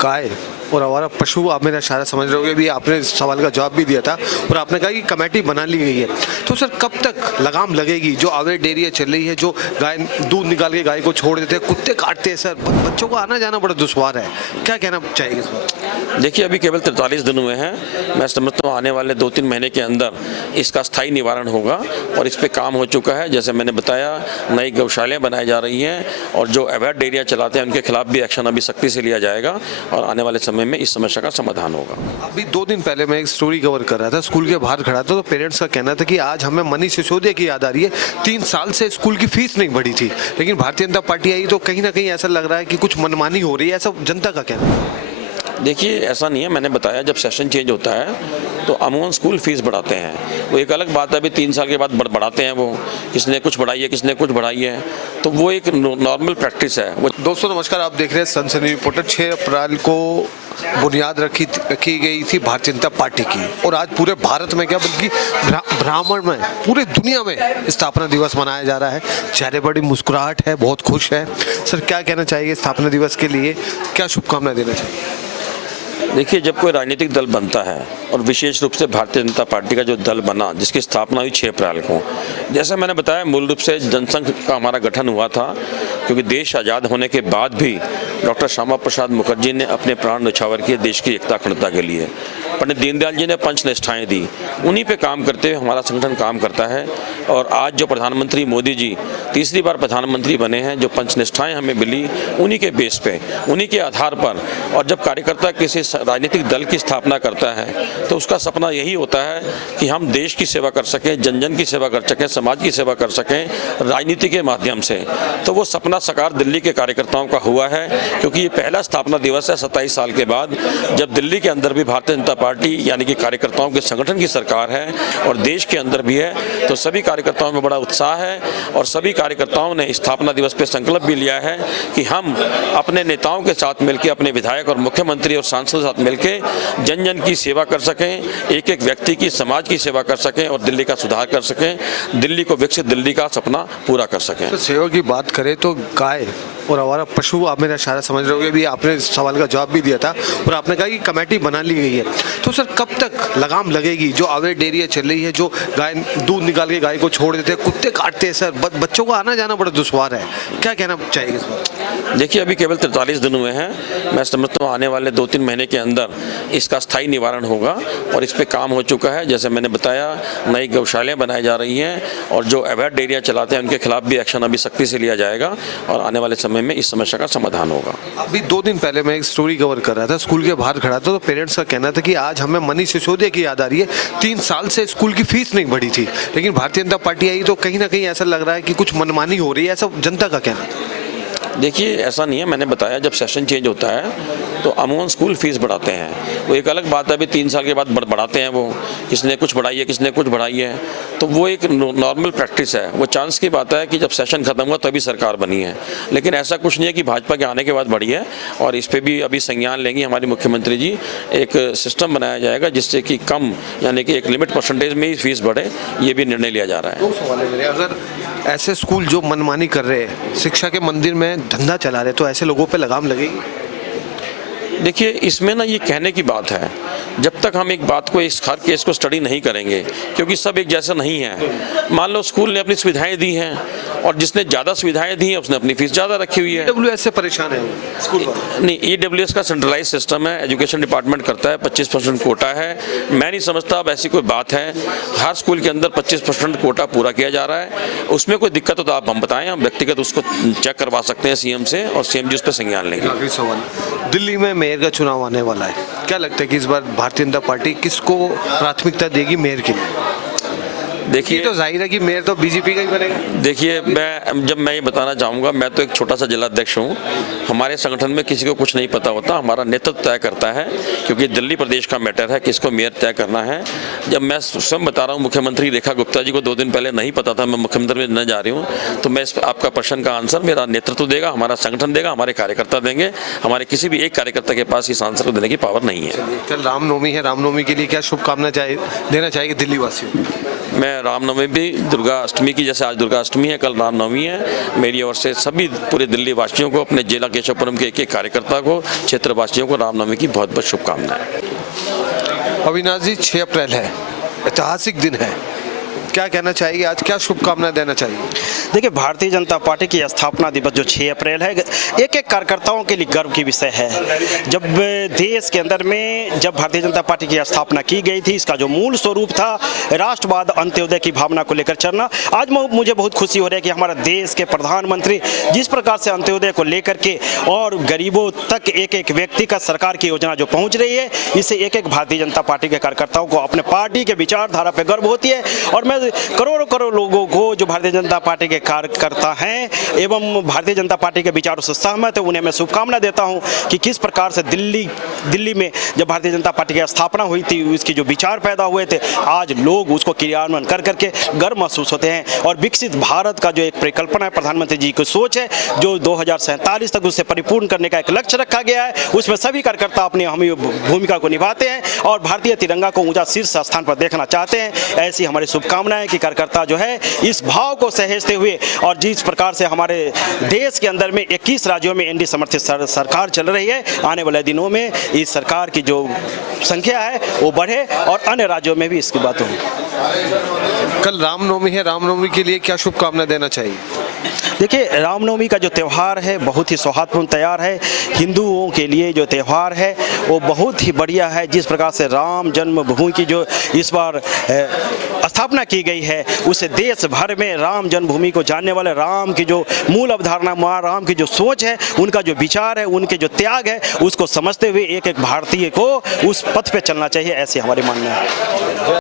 गाय और हमारा पशु, आप मेरा इशारा समझ रहे होगे, भी आपने इस सवाल का जवाब भी दिया था और आपने कहा कि कमेटी बना ली गई है। तो सर कब तक लगाम लगेगी? जो अवैध डेयरियाँ चल रही है, जो गाय दूध निकाल के गाय को छोड़ देते हैं, कुत्ते काटते हैं सर, बच्चों को आना जाना बड़ा दुश्वार है, क्या कहना चाहिए इस पर? देखिए, अभी केवल 43 दिन हुए हैं। मैं समझता हूँ आने वाले 2-3 महीने के अंदर इसका स्थायी निवारण होगा और इस पे काम हो चुका है। जैसे मैंने बताया, नई गौशालाएं बनाई जा रही हैं और जो अवैध डेयरियाँ चलाते हैं उनके खिलाफ भी एक्शन अभी सख्ती से लिया जाएगा और आने वाले समय में इस समस्या का समाधान होगा। अभी 2 दिन पहले मैं एक स्टोरी कवर कर रहा था, स्कूल के बाहर खड़ा था, तो पेरेंट्स का कहना था कि आज हमें मनीष सिसोदिया की याद आ रही है। 3 साल से स्कूल की फीस नहीं बढ़ी थी, लेकिन भारतीय जनता पार्टी आई तो कहीं ना कहीं ऐसा लग रहा है कि कुछ मनमानी हो रही है, ऐसा जनता का कहना है। देखिए, ऐसा नहीं है। मैंने बताया, जब सेशन चेंज होता है तो अमूमन स्कूल फीस बढ़ाते हैं। वो एक अलग बात है, अभी 3 साल के बाद बढ़ाते हैं। वो किसने कुछ बढ़ाई है, किसने कुछ बढ़ाई है, तो वो एक नॉर्मल प्रैक्टिस है वो। दोस्तों नमस्कार, आप देख रहे हैं सनसनी रिपोर्टर। 6 अप्रैल को बुनियाद रखी गई थी भारतीय जनता पार्टी की, और आज पूरे भारत में क्या बल्कि ब्राह्मण में, पूरे दुनिया में स्थापना दिवस मनाया जा रहा है। चेहरे बड़ी मुस्कुराहट है, बहुत खुश है। सर क्या कहना चाहिए स्थापना दिवस के लिए, क्या शुभकामनाएं देना चाहिए? देखिए, जब कोई राजनीतिक दल बनता है और विशेष रूप से भारतीय जनता पार्टी का जो दल बना, जिसकी स्थापना हुई 6 अप्रैल को, जैसा मैंने बताया, मूल रूप से जनसंघ का हमारा गठन हुआ था, क्योंकि देश आज़ाद होने के बाद भी डॉक्टर श्यामा प्रसाद मुखर्जी ने अपने प्राण न्यौछावर किए देश की एकता अखंडता के लिए। पंडित दीनदयाल जी ने पंचनिष्ठाएं दी, उन्हीं पे काम करते हुए हमारा संगठन काम करता है। और आज जो प्रधानमंत्री मोदी जी तीसरी बार प्रधानमंत्री बने हैं, जो पंचनिष्ठाएं हमें मिली, उन्हीं के बेस पे, उन्हीं के आधार पर। और जब कार्यकर्ता किसी राजनीतिक दल की स्थापना करता है तो उसका सपना यही होता है कि हम देश की सेवा कर सकें, जन जन की सेवा कर सकें, समाज की सेवा कर सकें राजनीति के माध्यम से। तो वो सपना साकार दिल्ली के कार्यकर्ताओं का हुआ है, क्योंकि ये पहला स्थापना दिवस है 27 साल के बाद, जब दिल्ली के अंदर भी भारतीय जनता पार्टी यानी कि कार्यकर्ताओं के संगठन की सरकार है और देश के अंदर भी है। तो सभी कार्यकर्ताओं में बड़ा उत्साह है और सभी कार्यकर्ताओं ने स्थापना दिवस पर संकल्प भी लिया है कि हम अपने नेताओं के साथ मिलकर, अपने विधायक और मुख्यमंत्री और सांसद साथ मिलकर जन जन की सेवा कर सकें, एक एक व्यक्ति की, समाज की सेवा कर सकें और दिल्ली का सुधार कर सकें, दिल्ली को विकसित दिल्ली का सपना पूरा कर सकें। तो सेवा की बात करें तो गाय और हमारा पशु, आप मेरा इशारा समझ रहे होगे, भी आपने इस सवाल का जवाब भी दिया था और आपने कहा कि कमेटी बना ली गई है। तो सर कब तक लगाम लगेगी? जो अवैध डेयरियाँ चल रही है, जो गाय दूध निकाल के गाय को छोड़ देते हैं, कुत्ते काटते हैं सर, बच्चों को आना जाना बड़ा दुश्वार है, क्या कहना चाहिए इस पर? देखिए, अभी केवल 43 दिन हुए हैं। मैं समझता हूँ आने वाले 2-3 महीने के अंदर इसका स्थायी निवारण होगा और इस पे काम हो चुका है। जैसे मैंने बताया, नई गौशालाएं बनाई जा रही हैं और जो अवैध डेयरियाँ चलाते हैं उनके खिलाफ भी एक्शन अभी सख्ती से लिया जाएगा और आने वाले समय में इस समस्या का समाधान होगा। अभी 2 दिन पहले मैं एक स्टोरी कवर कर रहा था, स्कूल के बाहर खड़ा था, तो पेरेंट्स का कहना था कि आज हमें मनीष सिसोदिया की याद आ रही है। 3 साल से स्कूल की फीस नहीं बढ़ी थी, लेकिन भारतीय जनता पार्टी आई तो कहीं ना कहीं ऐसा लग रहा है कि कुछ मनमानी हो रही है, ऐसा जनता का कहना है। देखिए, ऐसा नहीं है। मैंने बताया, जब सेशन चेंज होता है तो अमूमन स्कूल फीस बढ़ाते हैं। वो एक अलग बात है, अभी 3 साल के बाद बढ़ाते हैं। वो किसने कुछ बढ़ाई है, किसने कुछ बढ़ाई है, तो वो एक नॉर्मल प्रैक्टिस है। वो चांस की बात है कि जब सेशन खत्म हुआ तभी सरकार बनी है, लेकिन ऐसा कुछ नहीं है कि भाजपा के आने के बाद बढ़ी है। और इस पर भी अभी संज्ञान लेंगी हमारी मुख्यमंत्री जी। एक सिस्टम बनाया जाएगा जिससे कि कम, यानी कि एक लिमिट परसेंटेज में ही फीस बढ़े, ये भी निर्णय लिया जा रहा है। 2 सवाल है मेरे। अगर ऐसे स्कूल जो मनमानी कर रहे हैं, शिक्षा के मंदिर में धंधा चला रहे, तो ऐसे लोगों पे लगाम लगेगी? देखिए, इसमें ना ये कहने की बात है, जब तक हम एक बात को, इस हर केस को स्टडी नहीं करेंगे, क्योंकि सब एक जैसा नहीं है। मान लो स्कूल ने अपनी सुविधाएं दी हैं और जिसने ज़्यादा सुविधाएं दी हैं उसने अपनी फीस ज़्यादा रखी हुई है। EWS से परेशान है स्कूल वाले? नहीं, EWS का सेंट्रलाइज सिस्टम है, एजुकेशन डिपार्टमेंट करता है, 25% कोटा है। मैं नहीं समझता अब ऐसी कोई बात है। हर स्कूल के अंदर 25% कोटा पूरा किया जा रहा है। उसमें कोई दिक्कत हो तो आप हम बताएं, हम व्यक्तिगत उसको चेक करवा सकते हैं CM से और CM जी उस पर संज्ञान लेंगे। आखिरी सवाल, दिल्ली में मेयर का चुनाव आने वाला है, क्या लगता है कि इस बार भारतीय जनता पार्टी किसको प्राथमिकता देगी मेयर के लिए? देखिए, तो जाहिर है कि मेयर तो बीजेपी का ही बनेगा। देखिए, मैं ये बताना चाहूँगा, मैं तो एक छोटा सा जिलाध्यक्ष हूँ। हमारे संगठन में किसी को कुछ नहीं पता होता, हमारा नेतृत्व तय करता है, क्योंकि दिल्ली प्रदेश का मैटर है, किसको मेयर तय करना है। जब मैं स्वयं बता रहा हूँ, मुख्यमंत्री रेखा गुप्ता जी को 2 दिन पहले नहीं पता था मैं मुख्यमंत्री बनने जा रही हूँ, तो मैं आपका प्रश्न का आंसर मेरा नेतृत्व देगा, हमारा संगठन देगा, हमारे कार्यकर्ता देंगे। हमारे किसी भी एक कार्यकर्ता के पास इस आंसर को देने की पावर नहीं है। कल रामनवमी है, रामनवमी के लिए क्या शुभकामना देना चाहिए दिल्ली वासियों को? मैं रामनवमी भी, दुर्गा अष्टमी की, जैसे आज दुर्गा अष्टमी है, कल रामनवमी है, मेरी ओर से सभी पूरे दिल्ली वासियों को, अपने जिला केशवपुरम के एक कार्यकर्ता को, क्षेत्रवासियों को रामनवमी की बहुत बहुत शुभकामनाएं। अविनाश जी, 6 अप्रैल है, ऐतिहासिक दिन है, क्या कहना चाहिए आज, क्या शुभकामनाएं देना चाहिए? देखिए, भारतीय जनता पार्टी की स्थापना दिवस जो 6 अप्रैल है, एक एक कार्यकर्ताओं के लिए गर्व की विषय है। जब देश के अंदर में जब भारतीय जनता पार्टी की स्थापना की गई थी, इसका जो मूल स्वरूप था राष्ट्रवाद, अंत्योदय की भावना को लेकर चलना। आज मुझे बहुत खुशी हो रही है कि हमारा देश के प्रधानमंत्री जिस प्रकार से अंत्योदय को लेकर के और गरीबों तक एक एक व्यक्ति का सरकार की योजना जो पहुंच रही है, इससे एक एक भारतीय जनता पार्टी के कार्यकर्ताओं को अपने पार्टी के विचारधारा पर गर्व होती है। और मैं करोड़ों करोड़ लोगों को जो भारतीय जनता पार्टी के कार्यकर्ता हैं एवं भारतीय जनता पार्टी के विचारों से सहमत है, उन्हें मैं शुभकामना देता हूं कि किस प्रकार से दिल्ली में जब भारतीय जनता पार्टी की स्थापना हुई थी, उसके जो विचार पैदा हुए थे, आज लोग उसको क्रियान्वयन कर करके गर्व महसूस होते हैं। और विकसित भारत का जो एक परिकल्पना है, प्रधानमंत्री जी की सोच है, जो 2047 तक उसे परिपूर्ण करने का एक लक्ष्य रखा गया है, उसमें सभी कार्यकर्ता अपनी अहम भूमिका को निभाते हैं और भारतीय तिरंगा को ऊंचा शीर्ष स्थान पर देखना चाहते हैं। ऐसी हमारी शुभकामनाएं कि कार्यकर्ता जो है इस भाव को सहेजते हुए, और जिस प्रकार से हमारे देश के अंदर में 21 राज्यों में एनडीए समर्थित सरकार चल रही है, आने वाले दिनों में इस सरकार की जो संख्या है वो बढ़े और अन्य राज्यों में भी इसकी बात हो। कल रामनवमी है, रामनवमी के लिए क्या शुभकामनाएं देना चाहिए? देखिए, रामनवमी का जो त्यौहार है बहुत ही सौहार्दपूर्ण त्यौहार है। हिंदुओं के लिए जो त्यौहार है वो बहुत ही बढ़िया है। जिस प्रकार से राम जन्मभूमि की जो इस बार स्थापना की गई है, उसे देश भर में राम जन्मभूमि को जानने वाले, राम की जो मूल अवधारणा, माँ राम की जो सोच है, उनका जो विचार है, उनके जो त्याग है, उसको समझते हुए एक एक भारतीय को उस पथ पे चलना चाहिए, ऐसे हमारी मानना है।